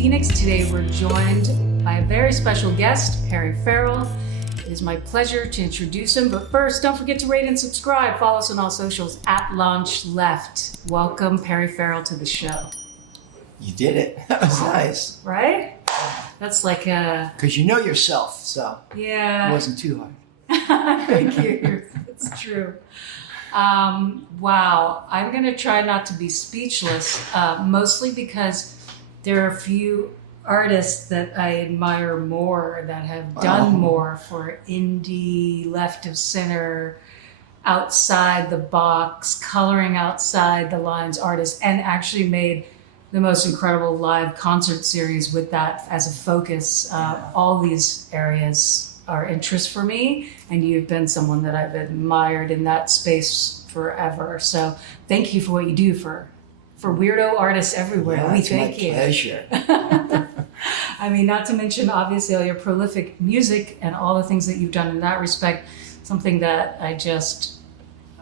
Phoenix. Today we're joined by a very special guest, Perry Farrell. It is my pleasure to introduce him, but first, don't forget to rate and subscribe. Follow us on all socials at LaunchLeft. Welcome, Perry Farrell, to the show. You did it. That was nice. Right? That's like a... Because you know yourself, so yeah. It wasn't too hard. Thank you. It's true. Wow. I'm going to try not to be speechless, mostly because there are a few artists that I admire more that have done more for indie, left of center, outside the box, coloring outside the lines artists, and actually made the most incredible live concert series with that as a focus. All these areas are interest for me, and you've been someone that I've admired in that space forever. So thank you for what you do for weirdo artists everywhere. Yeah, We thank you. Pleasure. I mean, not to mention, obviously, all your prolific music and all the things that you've done in that respect. Something that I just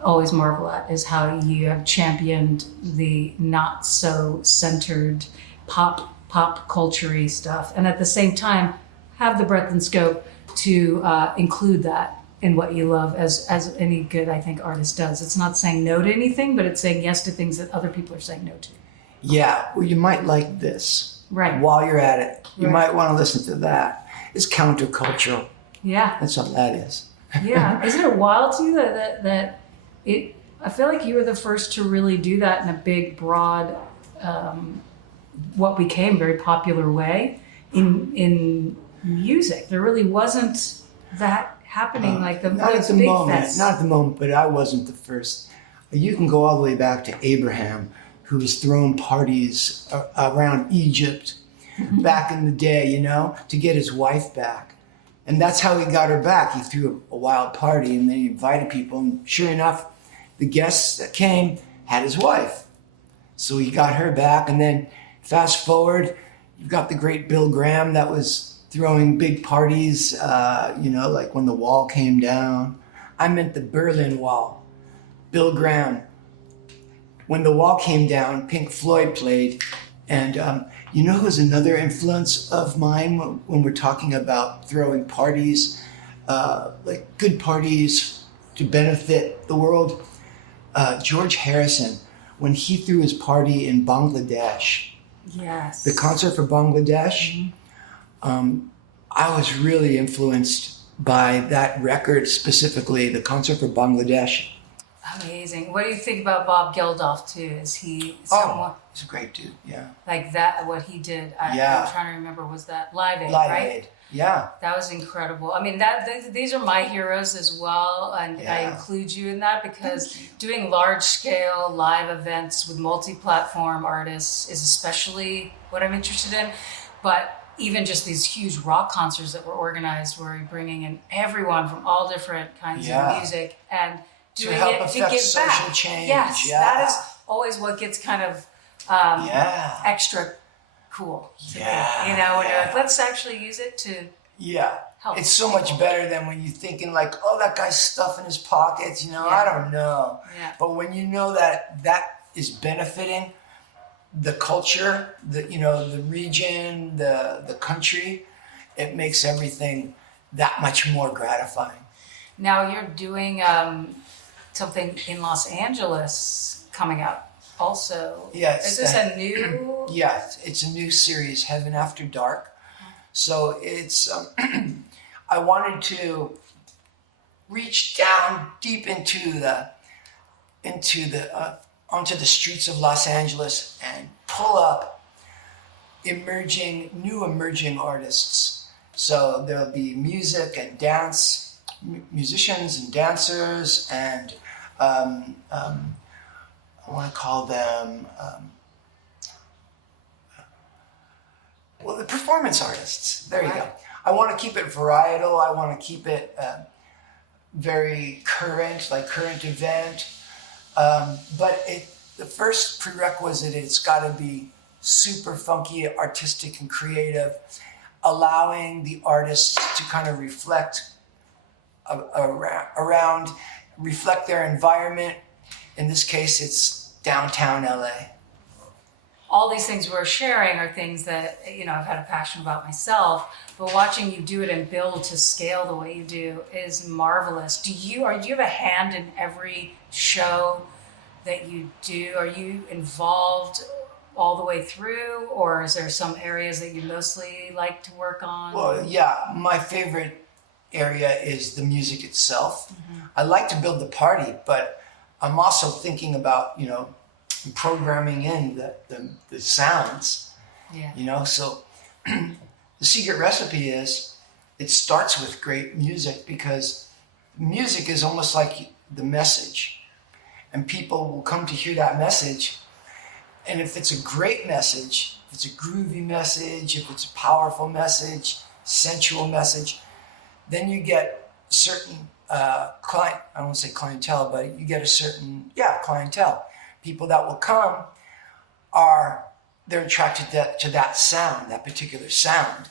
always marvel at is how you have championed the not so centered pop culture-y stuff, and at the same time have the breadth and scope to include that in what you love, as any good, I think, artist does. It's not saying no to anything, but it's saying yes to things that other people are saying no to. Yeah, well, you might like this. Right. While you're at it, you Right. might want to listen to that. It's countercultural. Yeah. That's all that is. Yeah. Isn't it wild to you that it? I feel like you were the first to really do that in a big, broad, what became very popular way in music. There really wasn't that happening like the not at the big moment. fest. Not at the moment, but I wasn't the first. You can go all the way back to Abraham, who was throwing parties around Egypt back in the day, to get his wife back. And that's how he got her back. He threw a wild party and then he invited people. And sure enough, the guests that came had his wife. So he got her back. And then fast forward, you've got the great Bill Graham that was throwing big parties, like when the wall came down. I meant the Berlin Wall. Bill Graham. When the wall came down, Pink Floyd played. And who's another influence of mine when we're talking about throwing parties, like good parties to benefit the world? George Harrison, when he threw his party in Bangladesh. Yes. The concert for Bangladesh. I was really influenced by that record, specifically the concert for Bangladesh. Amazing. What do you think about Bob Geldof too? Is he someone he's a great dude, yeah. like that? What he did, I'm trying to remember. Was that Live Aid? Live right? Aid, yeah. That was incredible. I mean, these are my heroes as well, and I include you in that because doing large-scale live events with multi-platform artists is especially what I'm interested in. But even just these huge rock concerts that were organized, where you're bringing in everyone from all different kinds of music and doing to help it affect to give social back. change. Yes, that is always what gets kind of extra cool to me. When you're like, let's actually use it to help. It's so much better than when you're thinking like, oh, that guy's stuff in his pockets, I don't know. Yeah. But when you know that is benefiting the culture, the region, the country, it makes everything that much more gratifying. Now you're doing something in Los Angeles coming up also. Yes. Is this a new? Yeah, it's a new series, Heaven After Dark. So it's, I wanted to reach down deep onto the streets of Los Angeles and pull up new emerging artists. So there'll be music and dance, musicians and dancers, and I want to call them, the performance artists. There you go. I want to keep it varietal. I want to keep it very current, like current event. But the first prerequisite, it's got to be super funky, artistic, and creative, allowing the artists to kind of reflect reflect their environment. In this case, it's downtown LA. all these things we're sharing are things that, I've had a passion about myself, but watching you do it and build to scale the way you do is marvelous. Do you have a hand in every show that you do? Are you involved all the way through, or is there some areas that you mostly like to work on? Well, yeah, my favorite area is the music itself. Mm-hmm. I like to build the party, but I'm also thinking about, programming in the sounds. Yeah. So the secret recipe is it starts with great music, because music is almost like the message, and people will come to hear that message. And if it's a great message, if it's a groovy message, if it's a powerful message, sensual message, then you get certain I don't want to say clientele, but you get a certain, clientele. People that will come they're attracted to that sound, that particular sound.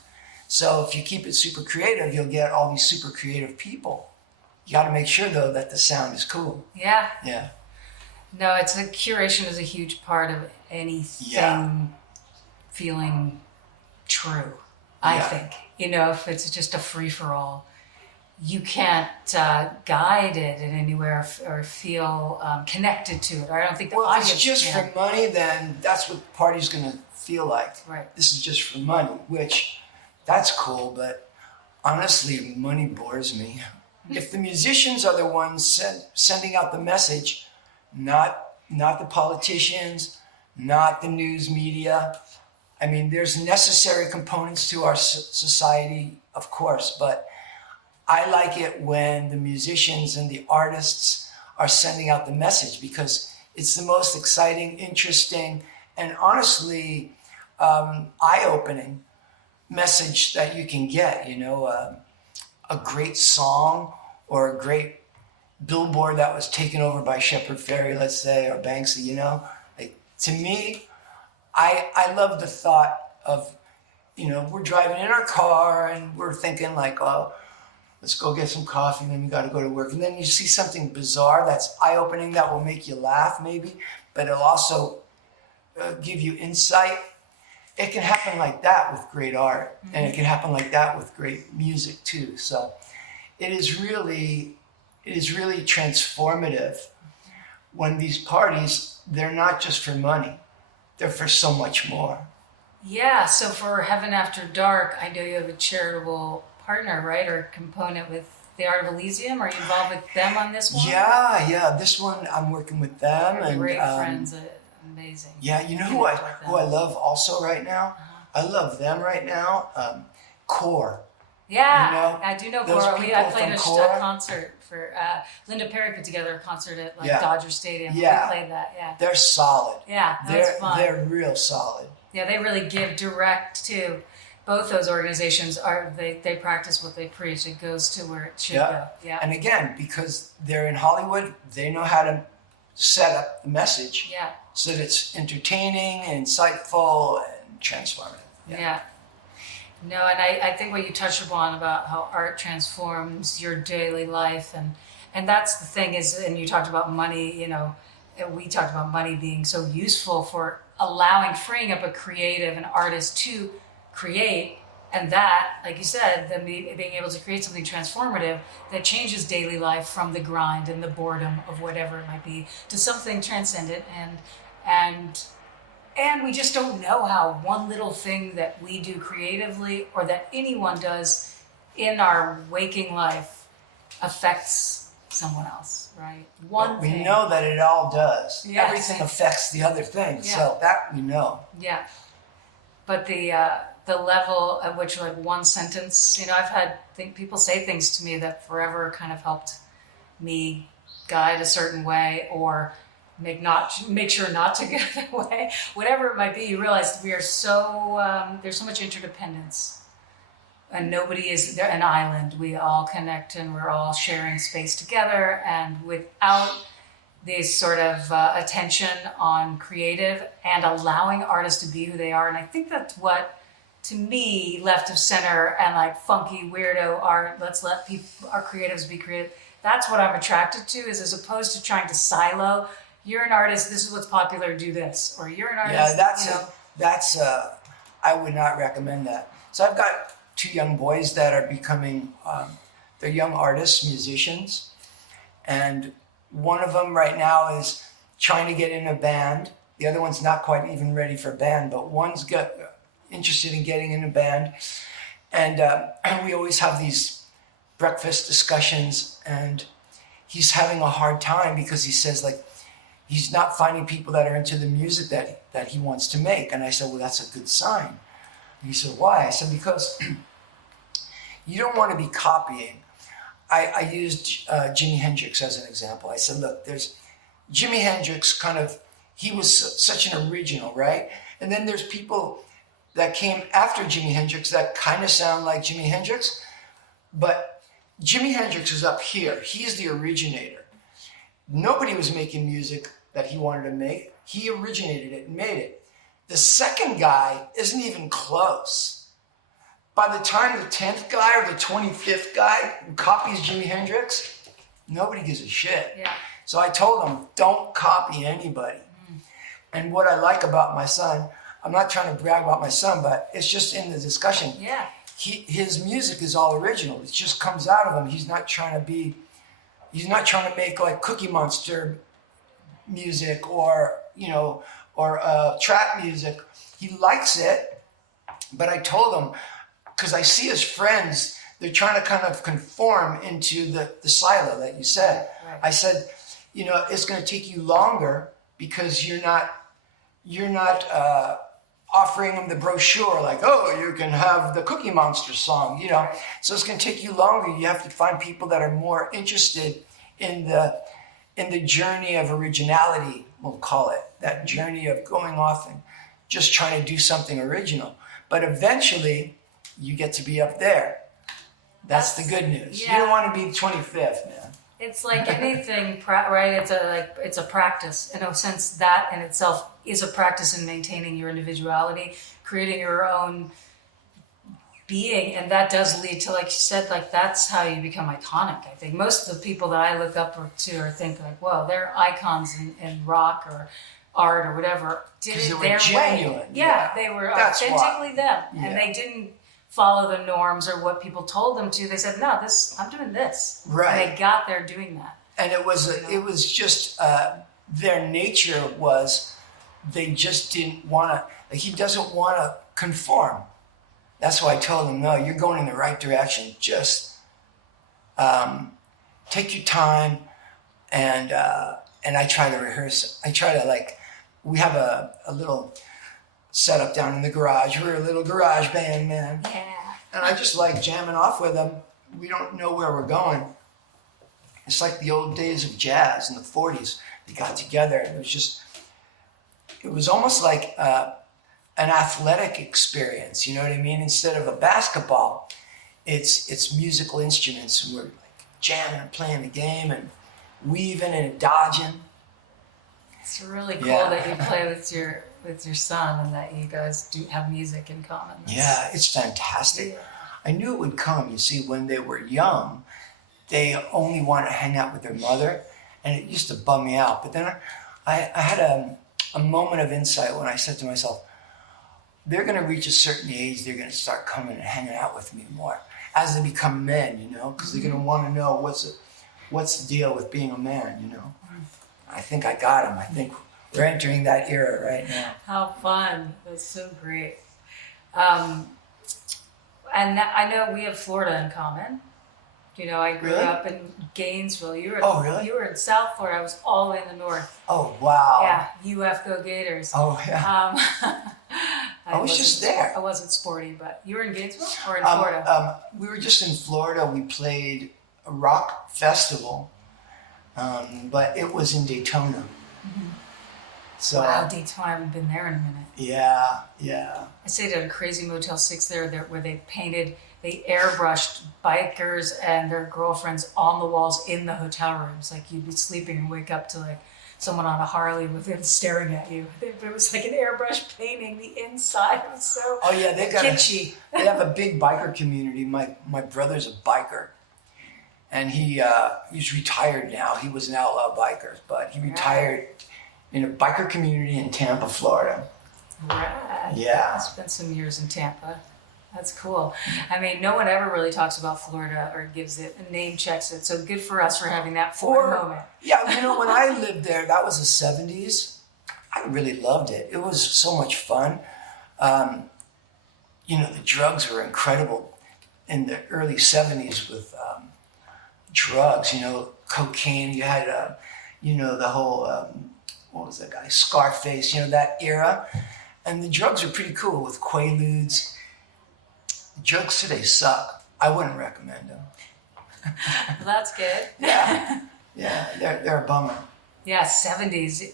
So if you keep it super creative, you'll get all these super creative people. You got to make sure, though, that the sound is cool. Yeah. Yeah. No, curation is a huge part of anything feeling true, I think. If it's just a free-for-all, you can't guide it in anywhere or feel connected to it. Or I don't think the audience if it's just for money, then that's what the party's going to feel like. Right. This is just for money, which that's cool, but honestly, money bores me. If the musicians are the ones sending out the message, not the politicians, not the news media. I mean, there's necessary components to our society, of course, but I like it when the musicians and the artists are sending out the message, because it's the most exciting, interesting, and honestly eye-opening message that you can get. A great song or a great billboard that was taken over by Shepard Fairey, let's say, or Banksy, to me, I love the thought of, we're driving in our car and we're thinking like, oh, let's go get some coffee, and then we got to go to work. And then you see something bizarre that's eye-opening that will make you laugh maybe, but it'll also give you insight. It can happen like that with great art, and it can happen like that with great music too. So it is really transformative when these parties, they're not just for money, they're for so much more. Yeah, so for Heaven After Dark, I know you have a charitable partner, right, or component with the Art of Elysium. Are you involved with them on this one? Yeah, this one I'm working with them. They're great friends, amazing. Yeah, who I love also right now? I love them right now, Core. Yeah, I do know Core. I played a Core. concert for Linda Perry put together a concert at Dodger Stadium. Yeah. We played that. Yeah, they're solid. Yeah, that's fun. They're real solid. Yeah, they really give direct to both those organizations. They practice what they preach. It goes to where it should go. Yeah, and again, because they're in Hollywood, they know how to set up the message. Yeah. So that it's entertaining, insightful, and transformative. Yeah. No, and I think what you touched upon about how art transforms your daily life, and that's the thing is, and you talked about money, we talked about money being so useful for freeing up a creative, an artist to create, and that, like you said, them being able to create something transformative that changes daily life from the grind and the boredom of whatever it might be to something transcendent, and we just don't know how one little thing that we do creatively or that anyone does in our waking life affects someone else, right? We know that it all does. Yes. Everything affects the other thing, so that we know. Yeah. But the level at which one sentence, I've had people say things to me that forever kind of helped me guide a certain way or make sure not to go that way. Whatever it might be, you realize we are so there's so much interdependence, and nobody is there an island. We all connect, and we're all sharing space together. And without this sort of attention on creative and allowing artists to be who they are, and I think that's what, to me, left of center and funky weirdo art. Let's let our creatives be creative. That's what I'm attracted to. Is as opposed to trying to silo you're an artist, this is what's popular, do this. Or you're an artist, I would not recommend that. So I've got 2 young boys that are becoming, they're young artists, musicians. And one of them right now is trying to get in a band. The other one's not quite even ready for a band, but one's interested in getting in a band. And we always have these breakfast discussions, and he's having a hard time because he says, like, he's not finding people that are into the music that he wants to make. And I said, well, that's a good sign. And he said, why? I said, because you don't want to be copying. I used Jimi Hendrix as an example. I said, look, there's Jimi Hendrix he was such an original, right? And then there's people that came after Jimi Hendrix that kind of sound like Jimi Hendrix, but Jimi Hendrix is up here. He's the originator. Nobody was making music that he wanted to make. He originated it and made it. The second guy isn't even close. By the time the 10th guy or the 25th guy copies Jimi Hendrix, nobody gives a shit. Yeah. So I told him, don't copy anybody. And what I like about my son, I'm not trying to brag about my son, but it's just in the discussion. Yeah. His music is all original. It just comes out of him. He's not trying to make like Cookie Monster music or trap music. He likes it, but I told him, because I see his friends, they're trying to kind of conform into the silo that you said. Right. I said, it's going to take you longer because you're not offering them the brochure like, oh, you can have the Cookie Monster song, Right. So it's going to take you longer. You have to find people that are more interested in the journey of originality, we'll call it, that journey of going off and just trying to do something original. But eventually, you get to be up there. That's the good news. Yeah. You don't want to be 25th, man. It's like anything, right? It's a practice in a sense. That in itself is a practice in maintaining your individuality, creating your own being, and that does lead to, like you said, like that's how you become iconic. I think most of the people that I look up to or think like, whoa, they're icons in rock or art or whatever. Did it their genuine. way? Yeah, they were That's authentically them, Yeah. and they didn't follow the norms or what people told them to. They said, no, I'm doing this. Right. And they got there doing that. And it was just their nature was they just didn't want to. Like, he doesn't want to conform. That's why I told him, no, you're going in the right direction. Just take your time, and I try to rehearse. I try to we have a little setup down in the garage. We're a little garage band, man. Yeah. And I just like jamming off with them. We don't know where we're going. It's like the old days of jazz in the 40s. They got together. It was almost like an athletic experience. You know what I mean? Instead of a basketball, it's musical instruments. And we're like jamming and playing the game and weaving and dodging. It's really cool that you play with your son and that you guys do have music in common. Yeah, it's fantastic. Yeah. I knew it would come. You see, when they were young, they only wanted to hang out with their mother, and it used to bum me out. But then I had a moment of insight when I said to myself, they're going to reach a certain age, they're going to start coming and hanging out with me more as they become men, because they're going to want to know what's the deal with being a man, I think I got him. I think we're entering that era right now. How fun. That's so great. And I know we have Florida in common. I grew up in Gainesville. Really? You were in South Florida. I was all the way in the north. Oh, wow. Yeah, UF Go Gators. Oh, yeah. I was just there. I wasn't sporty, but you were in Gainesville or in Florida? We were just in Florida. We played a rock festival, but it was in Daytona. Mm-hmm. So, wow, Daytona. I haven't been there in a minute. Yeah. I stayed at a crazy Motel 6 there where they airbrushed bikers and their girlfriends on the walls in the hotel rooms. Like, you'd be sleeping and wake up to like someone on a Harley with them staring at you. It was like an airbrush painting the inside. It was so kitschy. They have a big biker community. My brother's a biker, and he's retired now. He was an outlaw biker, but he retired in a biker community in Tampa, Florida. Right. Yeah. I spent some years in Tampa. That's cool. I mean, no one ever really talks about Florida or gives it, name checks it. So good for us for having that moment. Yeah, you know, when I lived there, that was the 70s. I really loved it. It was so much fun. You know, the drugs were incredible in the early 70s with drugs, you know, cocaine. You had, you know, the whole, what was that guy? Scarface, you know, that era. And the drugs were pretty cool with Quaaludes. Drugs today suck. I wouldn't recommend them. Well, that's good. Yeah, they're a bummer. Yeah, 70s.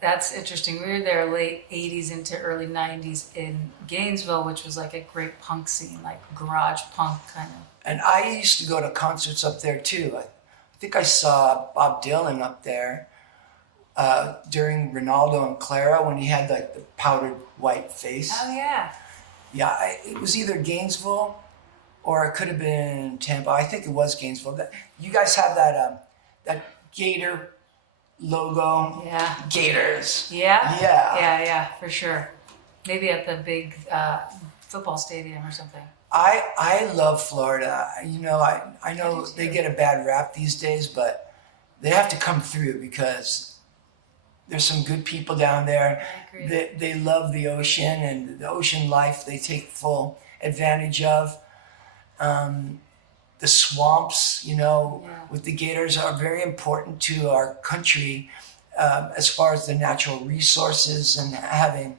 That's interesting. We were there late 80s into early 90s in Gainesville, which was like a great punk scene, like garage punk kind of. And I used to go to concerts up there too. I think I saw Bob Dylan up there during Ronaldo and Clara when he had like the powdered white face. Oh, yeah. Yeah, it was either Gainesville or it could have been Tampa. I think it was Gainesville. You guys have that gator logo. Yeah. Gators. Yeah? Yeah. Yeah, for sure. Maybe at the big football stadium or something. I love Florida. You know, I know they get a bad rap these days, but they have to come through because there's some good people down there. I agree. They love the ocean and the ocean life they take full advantage of. The swamps, you know, with the gators are very important to our country as far as the natural resources and having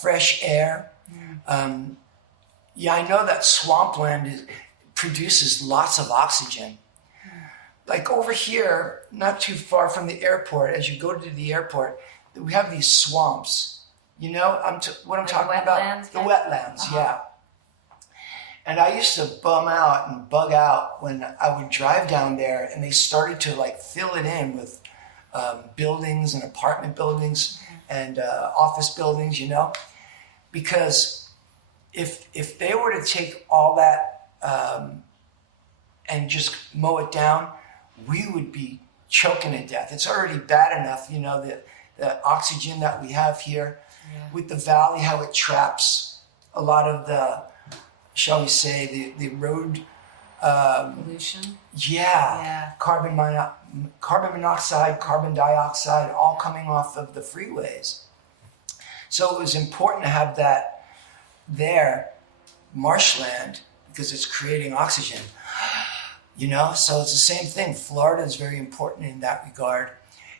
fresh air. I know that swampland produces lots of oxygen. Like over here, not too far from the airport, as you go to the airport, we have these swamps. You know what I'm talking about? The wetlands, yeah. And I used to bum out and bug out when I would drive down there and they started to like fill it in with buildings and apartment buildings and office buildings, you know? Because if they were to take all that and just mow it down, we would be choking to death. It's already bad enough, you know, the oxygen that we have here with the valley, how it traps a lot of the, shall we say, the road pollution. Carbon monoxide, carbon dioxide, all coming off of the freeways. So it was important to have that there, marshland, because it's creating oxygen. You know, so it's the same thing. Florida is very important in that regard.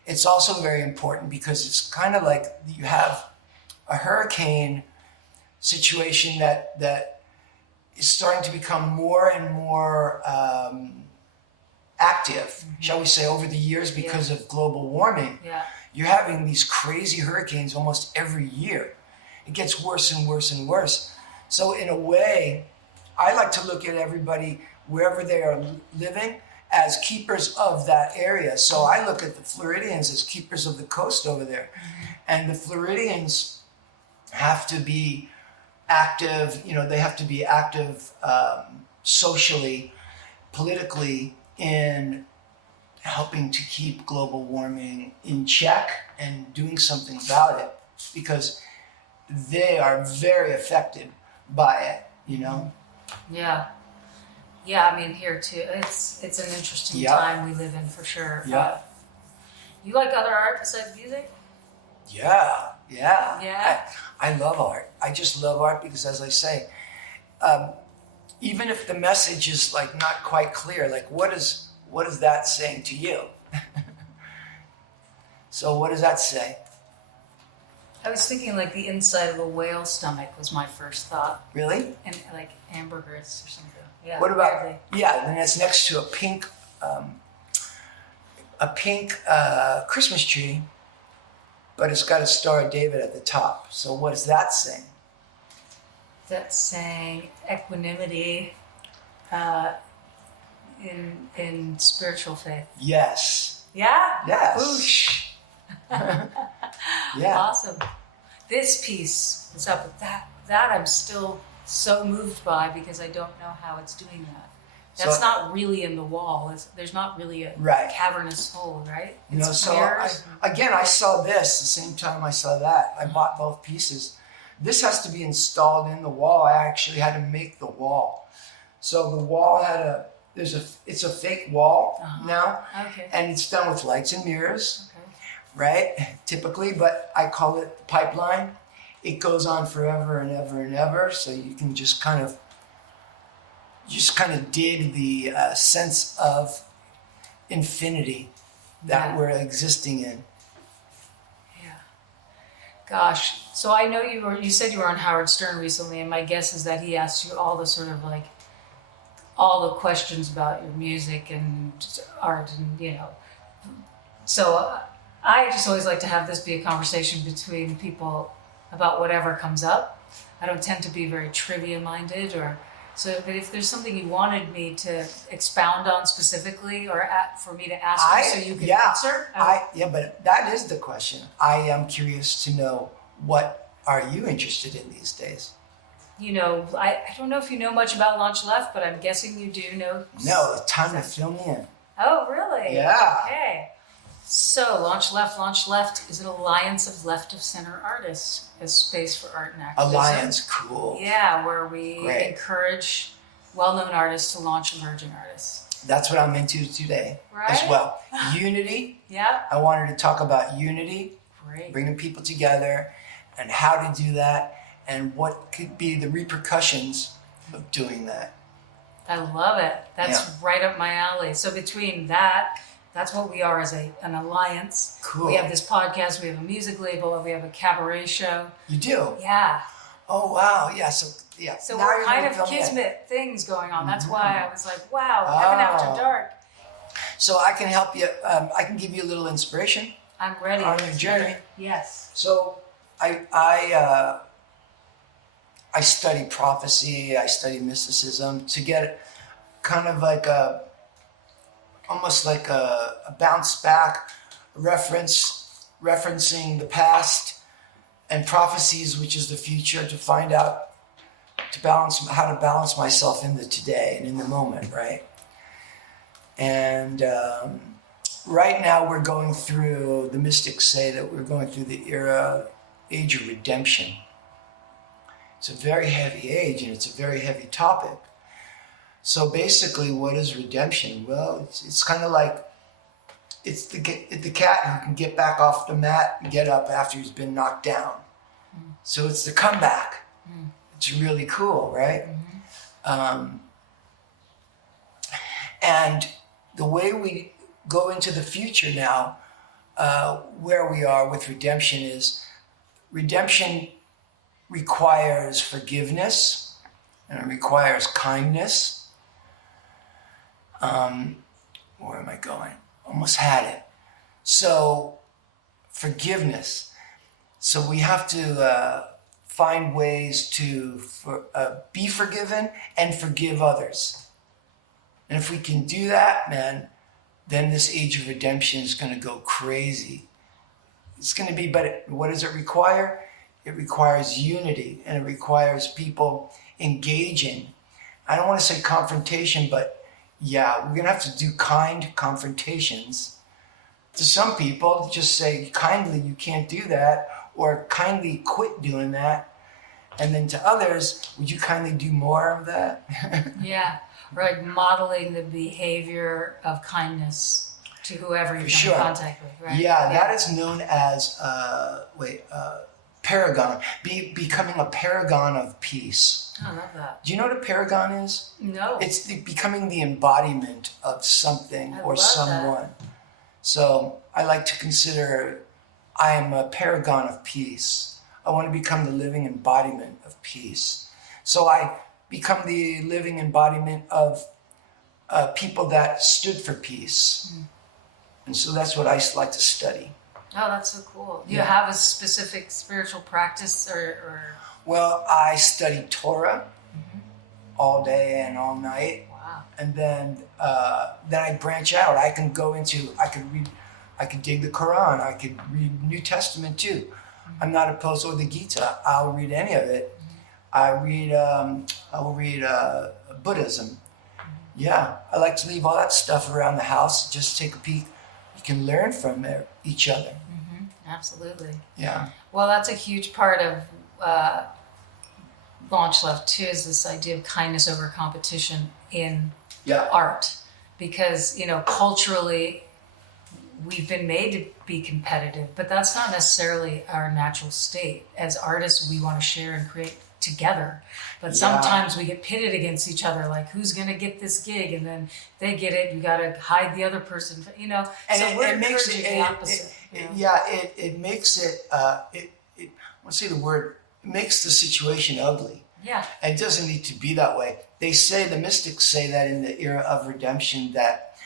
It's also very important because it's kind of like you have a hurricane situation that is starting to become more and more active, shall we say, over the years because of global warming. Yeah. You're having these crazy hurricanes almost every year. It gets worse and worse and worse. So in a way, I like to look at everybody wherever they are living as keepers of that area. So I look at the Floridians as keepers of the coast over there. And the Floridians have to be active, you know, they have to be active socially, politically in helping to keep global warming in check and doing something about it because they are very affected by it, you know? Yeah. Yeah, I mean, here too, it's an interesting time we live in for sure. Yeah. You like other art besides music? Yeah. Yeah. I love art. I just love art because, as I say, even if the message is like not quite clear, like what is that saying to you? So what does that say? I was thinking like the inside of a whale stomach was my first thought. Really? And like ambergris or something. Yeah. What about, then it's next to a pink Christmas tree, but it's got a Star of David at the top. So what does that say? That's saying equanimity in spiritual faith. Yes. Yeah? Yes. Whoosh. Yeah. Awesome. This piece, what's up with that? That I'm still so moved by because I don't know how it's doing that. That's not really in the wall. There's not really a Right. cavernous hole, right? You know, It's so mirrors. I saw this the same time I saw that. I bought both pieces. This has to be installed in the wall. I actually had to make the wall. So the wall had it's a fake wall now, Okay. and it's done with lights and mirrors, Okay. right? Typically, but I call it the pipeline. It goes on forever and ever and ever, so you can just kind of dig the sense of infinity that we're existing in. Yeah. Gosh. So I know you said you were on Howard Stern recently, and my guess is that he asked you all the sort of like all the questions about your music and art, and So I just always like to have this be a conversation between people about whatever comes up. I don't tend to be very trivia minded, but if there's something you wanted me to expound on specifically, or for me to ask you so you can answer. But that is the question. I am curious to know, what are you interested in these days? I don't know if you know much about LaunchLeft, but I'm guessing you do know. No, time to fill me in. Oh, really? Yeah. Okay. So, LaunchLeft is an alliance of left-of-center artists, a space for art and activism. Alliance, cool. Yeah, where we encourage well-known artists to launch emerging artists. That's what I'm into today as well. Unity. Yeah. I wanted to talk about unity, Great. bringing people together, and how to do that, and what could be the repercussions of doing that. I love it. That's right up my alley. So between that's what we are as an alliance. Cool. We have this podcast, we have a music label, we have a cabaret show. You do? Yeah. Oh, wow. Yeah. So So we're kind of kismet things going on. That's why I was like, wow, Heaven After Dark. So I can help you. I can give you a little inspiration. I'm ready. On your journey. Yes. So I study prophecy. I study mysticism to get kind of like almost like a bounce back referencing the past, and prophecies, which is the future, to find out how to balance myself in the today and in the moment, right? And right now we're going through, the mystics say that we're going through the age of redemption. It's a very heavy age, and it's a very heavy topic. So basically, what is redemption? Well, it's kind of like, it's the cat who can get back off the mat and get up after he's been knocked down. So it's the comeback. It's really cool, right? And the way we go into the future now, where we are with redemption is, redemption requires forgiveness, and it requires kindness. Where am I going? Almost had it. So, forgiveness. So we have to find ways to be forgiven and forgive others. And if we can do that, man, then this age of redemption is going to go crazy. It's going to be, but what does it require? It requires unity, and it requires people engaging. I don't want to say confrontation, but yeah, we're going to have to do kind confrontations. To some people, just say kindly, you can't do that, or kindly quit doing that. And then to others, would you kindly do more of that? Yeah, right. Modeling the behavior of kindness to whoever you come in contact with, right? Yeah, that is known as, paragon. Becoming a paragon of peace. I love that. Do you know what a paragon is? No. It's becoming the embodiment of something or someone. That. So I like to consider I am a paragon of peace. I want to become the living embodiment of peace. So I become the living embodiment of people that stood for peace. And so that's what I like to study. Oh, that's so cool. Do you have a specific spiritual practice or? Well, I study Torah all day and all night. Wow. And then I branch out. I could dig the Quran. I could read New Testament too. I'm not opposed to the Gita. I'll read any of it. I will read Buddhism. Yeah, I like to leave all that stuff around the house. Just take a peek. You can learn from each other. Mm-hmm. Absolutely. Yeah. Well, that's a huge part of LaunchLeft too, is this idea of kindness over competition in art. Because, culturally, we've been made to be competitive, but that's not necessarily our natural state. As artists, we want to share and create together, but sometimes we get pitted against each other, like who's going to get this gig, and then they get it, you got to hide the other person, and so we're encouraging the opposite. It makes it, I want to say the word, it makes the situation ugly. Yeah. And it doesn't need to be that way. The mystics say that in the era of redemption, that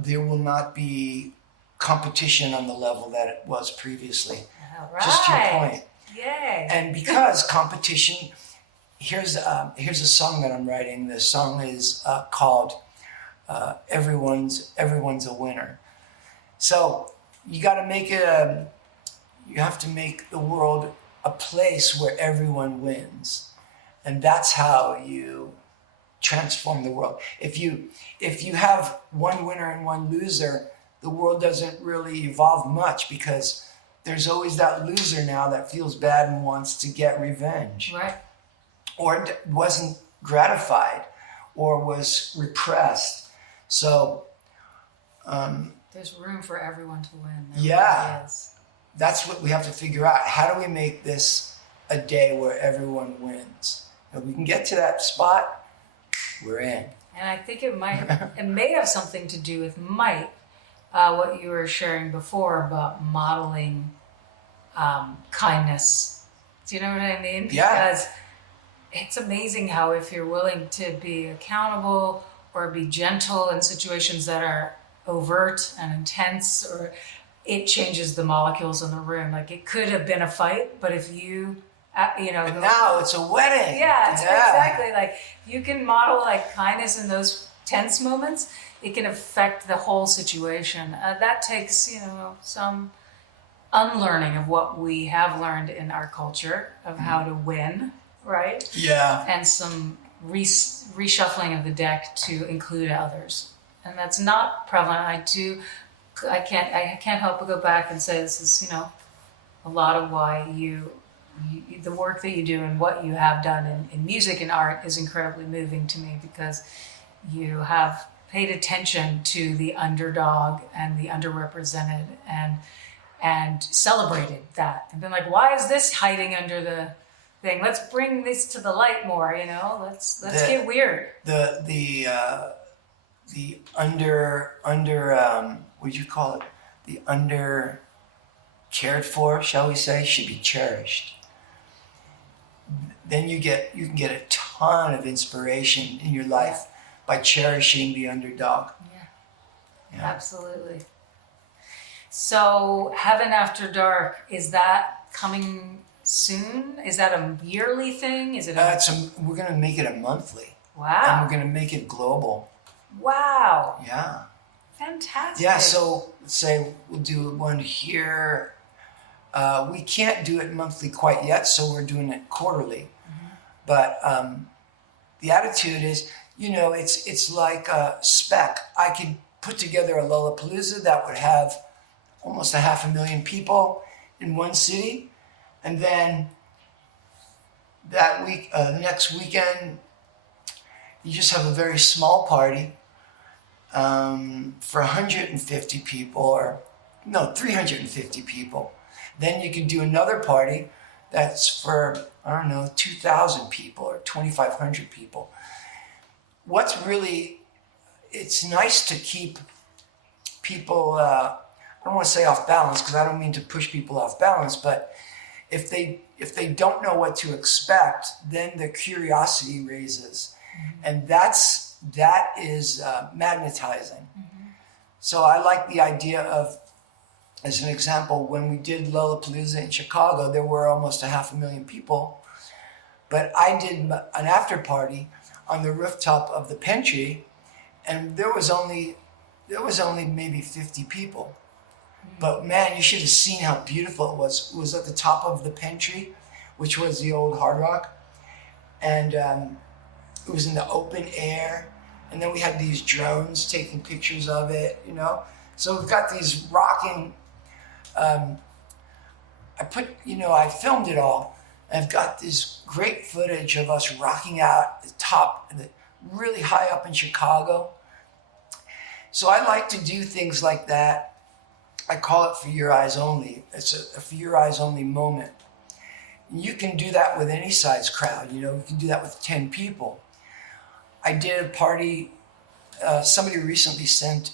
there will not be competition on the level that it was previously. All right. Just your point. Yay. And because competition, here's a song that I'm writing. The song is called Everyone's a Winner. So you got to make it you have to make the world a place where everyone wins. And that's how you transform the world. If you have one winner and one loser, the world doesn't really evolve much, because there's always that loser now that feels bad and wants to get revenge. Right. Or wasn't gratified, or was repressed. So there's room for everyone to win. There really is. That's what we have to figure out. How do we make this a day where everyone wins? If we can get to that spot, we're in. And I think it may have something to do with what you were sharing before about modeling kindness. Do you know what I mean? Yeah. Because it's amazing how, if you're willing to be accountable or be gentle in situations that are overt and intense, or it changes the molecules in the room. Like, it could have been a fight, but if you and now it's a wedding. Yeah, exactly. Like, you can model like kindness in those tense moments, it can affect the whole situation. That takes, some unlearning of what we have learned in our culture of how to win, right? Yeah. And some reshuffling of the deck to include others. And that's not prevalent. I can't help but go back and say this is, a lot of why the work that you do and what you have done in music and art is incredibly moving to me, because you have paid attention to the underdog and the underrepresented and celebrated that and been like, why is this hiding under the thing? Let's bring this to the light more, let's get weird. The under what'd you call it? The under cared for, shall we say, should be cherished. Then you can get a ton of inspiration in your life by cherishing the underdog. Yeah. Absolutely. So, Heaven After Dark, is that coming soon? Is that a yearly thing? Is it? We're going to make it a monthly. Wow. And we're going to make it global. Wow. Yeah. Fantastic. Yeah. So, let's say we'll do one here. We can't do it monthly quite yet, so we're doing it quarterly. Mm-hmm. But the attitude is, it's like a spec. I could put together a Lollapalooza that would have almost 500,000 people in one city, and then that week, next weekend, you just have a very small party for 150 people, or 350 people. Then you can do another party that's for, 2,000 people or 2,500 people. It's nice to keep people, I don't want to say off balance, because I don't mean to push people off balance, but if they don't know what to expect, then their curiosity raises. Mm-hmm. And that is magnetizing. Mm-hmm. So I like the idea of, as an example, when we did Lollapalooza in Chicago, there were almost 500,000 people. But I did an after party on the rooftop of the Pentry, and there was only maybe 50 people. Mm-hmm. But man, you should have seen how beautiful it was. It was at the top of the Pentry, which was the old Hard Rock, and it was in the open air, And then we had these drones taking pictures of it, you know. So we've got these rocking, I filmed it all. I've got this great footage of us rocking out at the top, really high up in Chicago. So I like to do things like that. I call it for your eyes only. It's a for your eyes only moment. And you can do that with any size crowd. You know, you can do that with 10 people. I did a party, somebody recently sent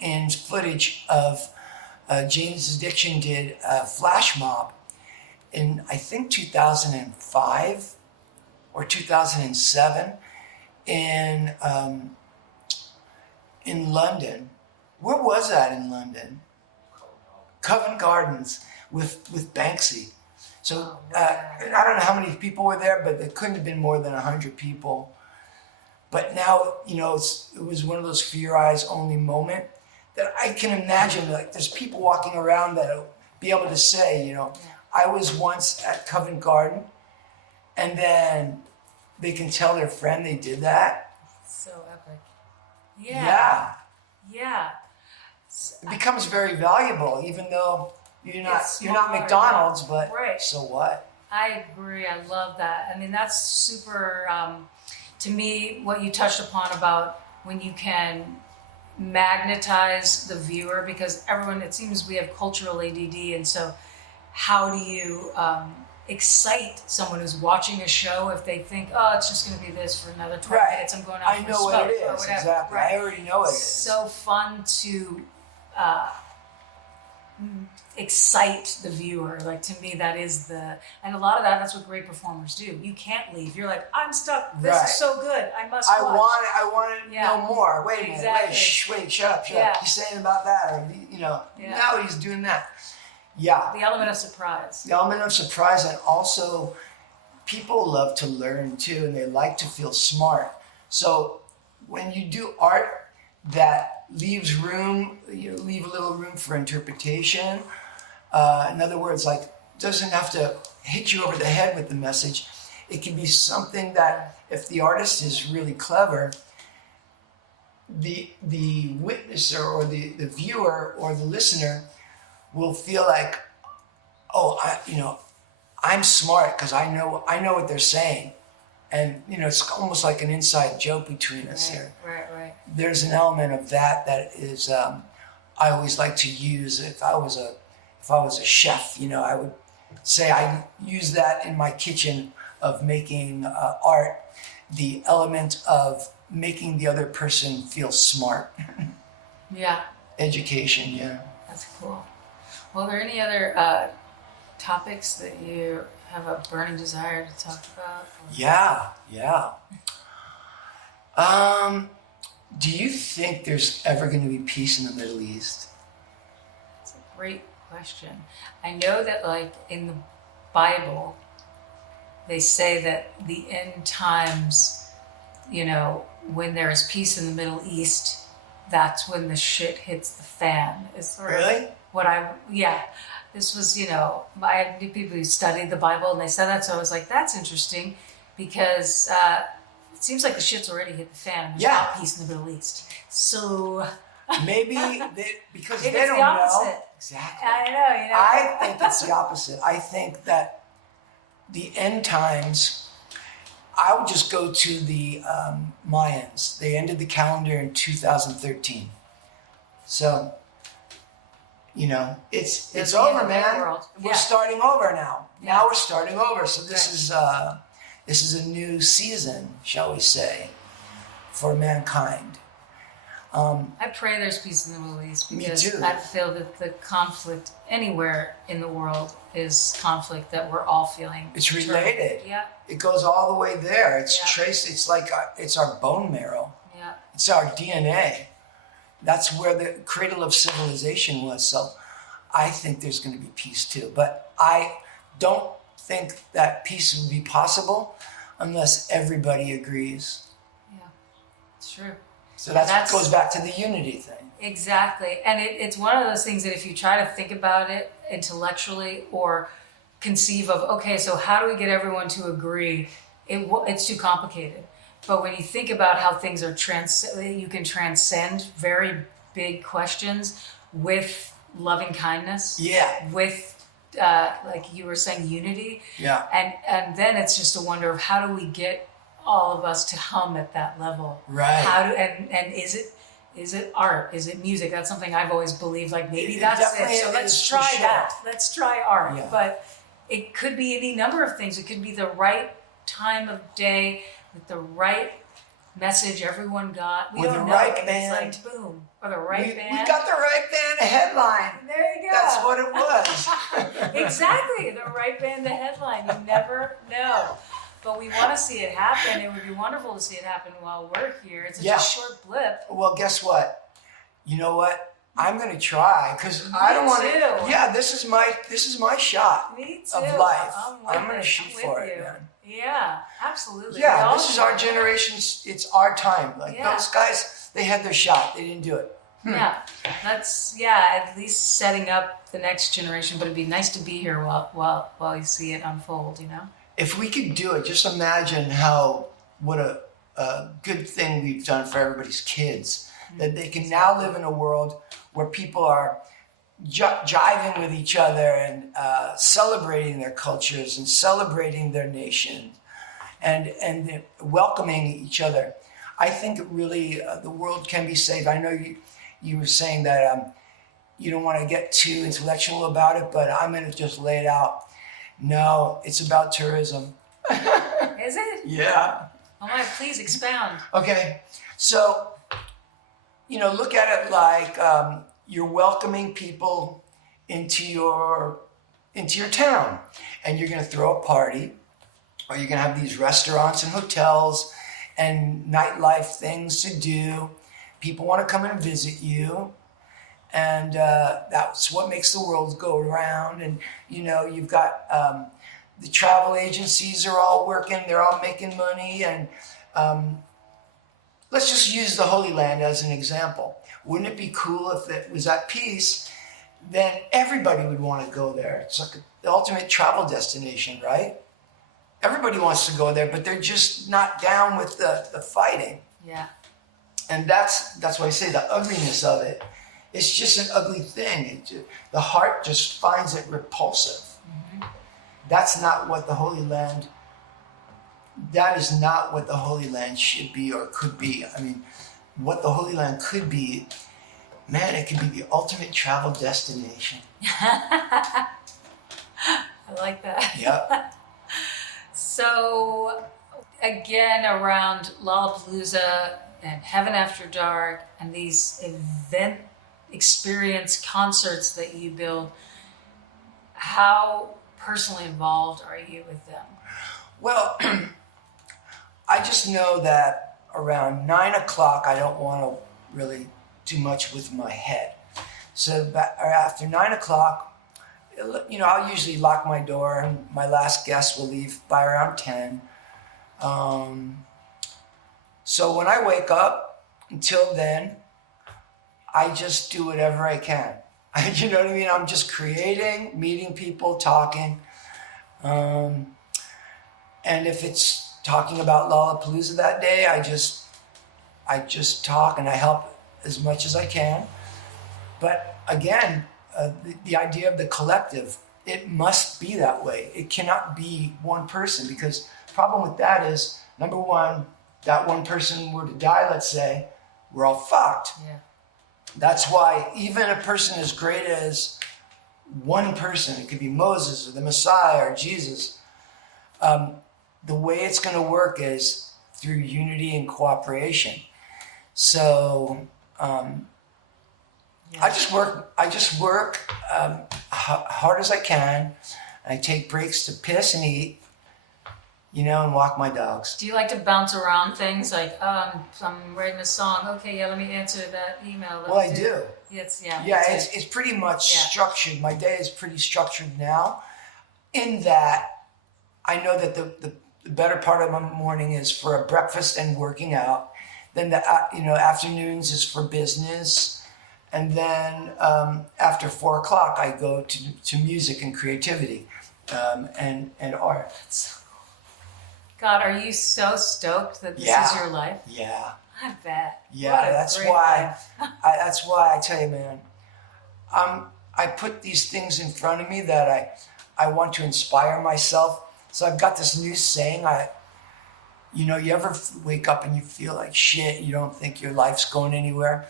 in footage of Jane's Addiction did a flash mob in, I think, 2005 or 2007 in London. Where was that in London? Covent Gardens with Banksy. So I don't know how many people were there, but there couldn't have been more than 100 people. But now, you know, it was one of those for your eyes only moment that I can imagine, like, there's people walking around that'll be able to say, you know, I was once at Covent Garden, and then they can tell their friend they did that. So epic. Yeah. Yeah. It becomes very valuable, even though you're not smaller, McDonald's, but right. So what? I agree. I love that. I mean, that's super, to me, what you touched upon about when you can magnetize the viewer, because everyone, it seems we have cultural ADD, and so how do you excite someone who's watching a show if they think, oh, it's just going to be this for another 20 minutes, I'm going out for a smoke, what it or is, whatever. exactly. Right. I already know it is. So fun to excite the viewer. Like, to me, that is and a lot of that's what great performers do. You can't leave. You're like, I'm stuck. This is so good. I must watch. I want to know more. Wait a minute. Wait, shut up. He's saying about that, or, you know, now he's doing that. Yeah. The element of surprise. The element of surprise, and also people love to learn too, and they like to feel smart. So when you do art that leaves room, you leave a little room for interpretation. In other words, like, doesn't have to hit you over the head with the message. It can be something that, if the artist is really clever, the witnesser or the viewer or the listener will feel like, oh, I'm smart because I know what they're saying. And, you know, it's almost like an inside joke between us here. Right. There's an element of that is I always like to use. If I was a chef, you know, I would say I use that in my kitchen of making art, the element of making the other person feel smart. Yeah. Education, yeah. That's cool. Well, are there any other topics that you have a burning desire to talk about? Yeah. Do you think there's ever going to be peace in the Middle East? That's a great question. I know that, like, in the Bible, they say that the end times, you know, when there is peace in the Middle East, that's when the shit hits the fan. Is sort of really? This was, you know, I knew people who studied the Bible, and they said that, so I was like, that's interesting, because it seems like the shit's already hit the fan. There's not peace in the Middle East. So maybe because they don't know. Exactly. I know, you know. I think it's the opposite. I think that the end times, I would just go to the Mayans. They ended the calendar in 2013. So, you know, it's over, man. We're starting over now. Yeah. Now we're starting over. So this is a new season, shall we say, for mankind. I pray there's peace in the Middle East, because Me too. I feel that the conflict anywhere in the world is conflict that we're all feeling. It's related. Yeah. It goes all the way there. It's traced. It's like it's our bone marrow. Yeah. It's our DNA. That's where the cradle of civilization was. So I think there's going to be peace too. But I don't think that peace would be possible unless everybody agrees. Yeah, it's true. So that goes back to the unity thing. Exactly. And it's one of those things that if you try to think about it intellectually or conceive of, okay, so how do we get everyone to agree? It's too complicated. But when you think about how things are you can transcend very big questions with loving kindness. Yeah. With like you were saying, unity. Yeah. And then it's just a wonder of how do we get all of us to hum at that level? Right. And is it art? Is it music? That's something I've always believed, like maybe that's it. So let's try that. Let's try art. Yeah. But it could be any number of things. It could be the right time of day with the right message everyone got. We with don't the know. right And band. it's like boom. Or the right band. We got the right band, a headline. There you go. That's what it was. Exactly. The right band, the headline. You never know. But we want to see it happen. It would be wonderful to see it happen while we're here. It's such a short blip. Well, guess what? You know what? I'm going to try because I don't want to. Yeah, this is my shot Me too. of life. I'm going to shoot for it, man. Yeah, absolutely. Yeah, this is our generation's. It's our time. Like those guys, they had their shot. They didn't do it. Yeah, that's at least setting up the next generation. But it'd be nice to be here while you see it unfold. You know. If we could do it, just imagine what a good thing we've done for everybody's kids. That they can now live in a world where people are jiving with each other and celebrating their cultures and celebrating their nation and welcoming each other. I think really the world can be saved. I know you were saying that you don't want to get too intellectual about it, but I'm going to just lay it out. No, it's about tourism. Is it? Yeah. All right, please expound. Okay, so, look at it like you're welcoming people into your town, and you're going to throw a party, or you're going to have these restaurants and hotels and nightlife things to do. People want to come and visit you. And that's what makes the world go around. And, you've got the travel agencies are all working. They're all making money. And let's just use the Holy Land as an example. Wouldn't it be cool if it was at peace? Then everybody would want to go there. It's like the ultimate travel destination, right? Everybody wants to go there, but they're just not down with the fighting. Yeah. And that's why I say the ugliness of it. It's just an ugly thing. The heart just finds it repulsive. Mm-hmm. That's not what the Holy Land, that is not what the Holy Land should be or could be. I mean, what the Holy Land could be, man, it could be the ultimate travel destination. I like that. Yep. So, again, around Lollapalooza and Heaven After Dark and these event experience concerts that you build, how personally involved are you with them? Well, I just know that around 9 o'clock, I don't want to really do much with my head. So after 9 o'clock, I'll usually lock my door and my last guest will leave by around 10. So when I wake up, until then, I just do whatever I can. You know what I mean? I'm just creating, meeting people, talking. And if it's talking about Lollapalooza that day, I just talk and I help as much as I can. But again, the idea of the collective, it must be that way. It cannot be one person, because the problem with that is, number one, that one person were to die, let's say, we're all fucked. Yeah. That's why even a person as great as one person, it could be Moses or the Messiah or Jesus, the way it's going to work is through unity and cooperation. So I just work hard as I can. I take breaks to piss and eat, and walk my dogs. Do you like to bounce around things like, I'm writing a song, okay, let me answer that email. Well, I do. It's pretty much structured. My day is pretty structured now, in that I know that the better part of my morning is for a breakfast and working out. Then the afternoons is for business, and then after 4 o'clock I go to music and creativity and art. Yeah. are you so stoked that this is your life? Yeah. I bet. Yeah, that's why. That's why I tell you, man. I put these things in front of me that I want to inspire myself. So I've got this new saying. You ever wake up and you feel like shit? You don't think your life's going anywhere.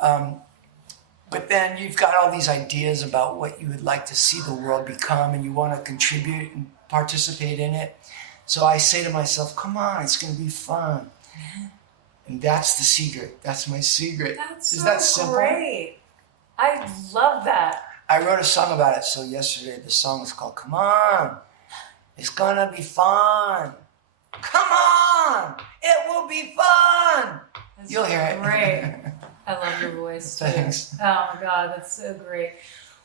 But then you've got all these ideas about what you would like to see the world become, and you want to contribute and participate in it. So I say to myself, come on, it's going to be fun. And that's the secret. That's my secret. That's Is that simple? Great. I love that. I wrote a song about it. So yesterday, the song is called Come On. It's going to be fun. Come on. It will be fun. You'll hear it. Great. I love your voice too. Thanks. Oh my God, that's so great.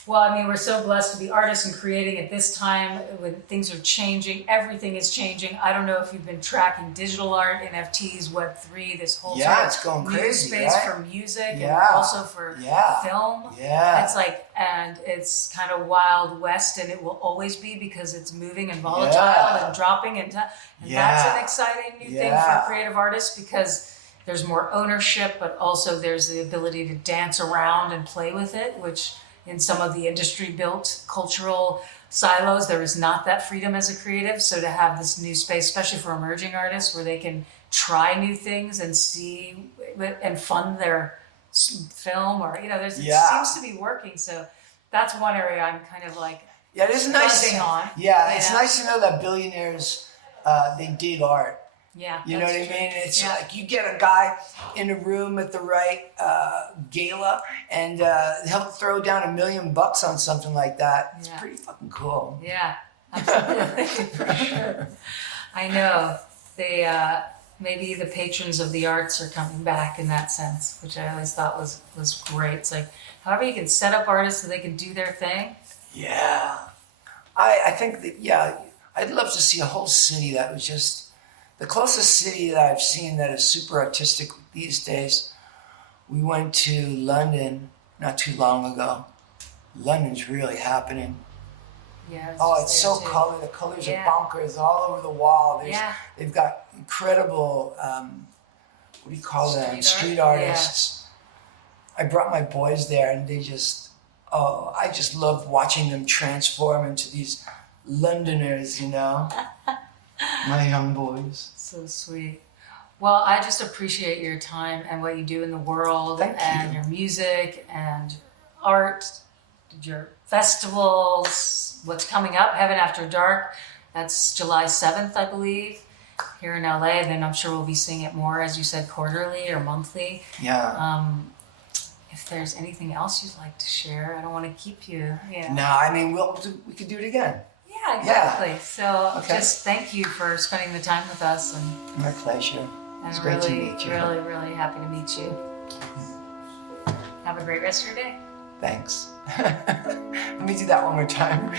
Well, I mean, we're so blessed to be artists and creating at this time when things are changing. Everything is changing. I don't know if you've been tracking digital art, NFTs, Web3, this whole sort of it's going new crazy, space right? for music and Yeah. also for film. Yeah. It's like, and it's kind of Wild West, and it will always be because it's moving and volatile and dropping, and that's an exciting new thing for creative artists because there's more ownership, but also there's the ability to dance around and play with it, which in some of the industry-built cultural silos, there is not that freedom as a creative. So to have this new space, especially for emerging artists, where they can try new things and see and fund their film, or it seems to be working. So that's one area I'm kind of like it is nice on. Yeah, it's nice to know that billionaires they dig art. Yeah, you know what I mean? It's like you get a guy in a room at the right gala, and he'll throw down $1 million on something like that. It's pretty fucking cool. Yeah, absolutely, for sure. I know they maybe the patrons of the arts are coming back in that sense, which I always thought was great. It's like however you can set up artists so they can do their thing. Yeah, I think that I'd love to see a whole city that was just. The closest city that I've seen that is super artistic these days, we went to London not too long ago. London's really happening. Yeah. It's so colorful. The colors are bonkers all over the wall. They've got incredible, what do you call them? Street artists. I brought my boys there, and they just, I just love watching them transform into these Londoners, My young boys. So sweet. Well, I just appreciate your time and what you do in the world. Thank and you. Your music and art, your festivals, what's coming up, Heaven After Dark. That's July 7th, I believe, here in LA. And then I'm sure we'll be seeing it more, as you said, quarterly or monthly. Yeah. If there's anything else you'd like to share, I don't want to keep you. No, I mean, we could do it again. Yeah, exactly. So just thank you for spending the time with us. And my pleasure. It's great to meet you. Really, really happy to meet you. Have a great rest of your day. Thanks. Let me do that one more time.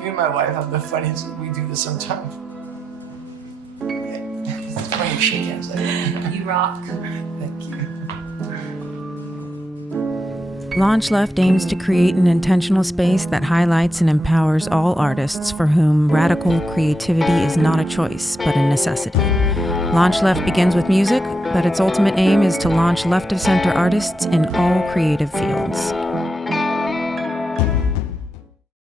Me and my wife have the funniest, we do this sometimes. It's funny to shake hands like that. You rock. Thank you. LaunchLeft aims to create an intentional space that highlights and empowers all artists for whom radical creativity is not a choice, but a necessity. LaunchLeft begins with music, but its ultimate aim is to launch left-of-center artists in all creative fields.